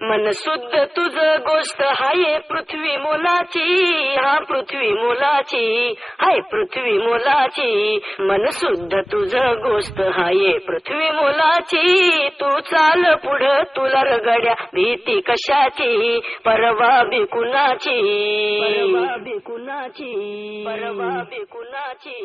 मन शुद्ध तुझ गोष्ट हाय पृथ्वी मोलाची, हा पृथ्वी मोलाची, हाय पृथ्वी मोलाची. मन शुद्ध तुझ गोष्ट हाय पृथ्वी मोलाची. तू चाल पुढं तुला रगड्या भीती कशाची, परवा बिकुनाची, परवा बिकुनाची, परवा बिकुनाची.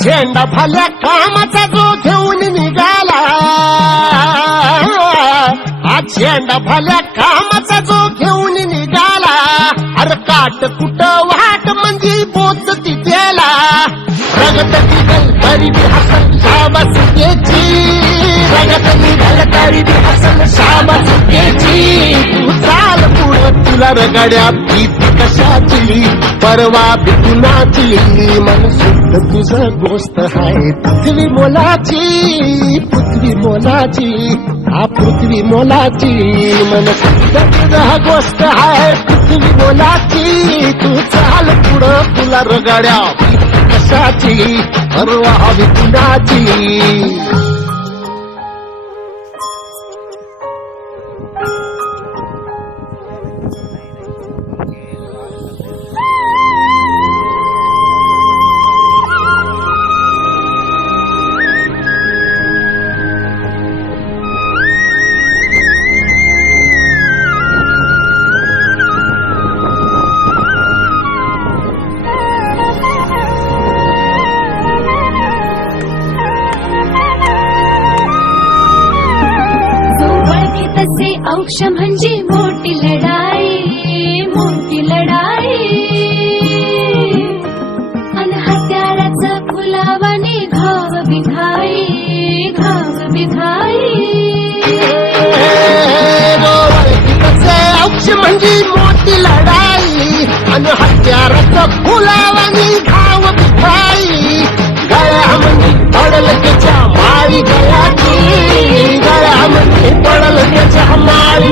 झेंडा भल्या कामाचा जो घेऊन निघाला, आज झेंडा भल्या कामाचा जो घेऊन निघाला. अरे काट कुठं वाट म्हणजे पोचती त्याला, रगत निघल तरी बी हसल शाबास त्याची, रगत निघल तरी बी हसल शाबास त्याची. तू चाल पुढं तुला रगड्या भीती कशाची, परवा बिकुनाची. मन शुद्ध तुझं गोष्ट हाय पृथ्वी मोलाची, पृथ्वी मोलाची, हा पृथ्वी मोलाची. मन शुद्ध तुझं गोष्ट हाय पृथ्वी मोलाची. तू चाल पुढं तुला रगड्या भीती कशाची, परवा बिकुनाची. तसे औक्ष म्हणजे मोठी लढाई, मोठी लढाई. अन हत्याराचं फुलावाने घाव बिघाई, घाव बिघाई. औक्ष म्हणजे मोठी लढाई, आणि हत्याराचं फुलावाने घाव बिघाई. गळ्यामध्ये पडल त्याच्या माळी गळ्याची, गळ्यामध्ये पडल त्याच्या माळी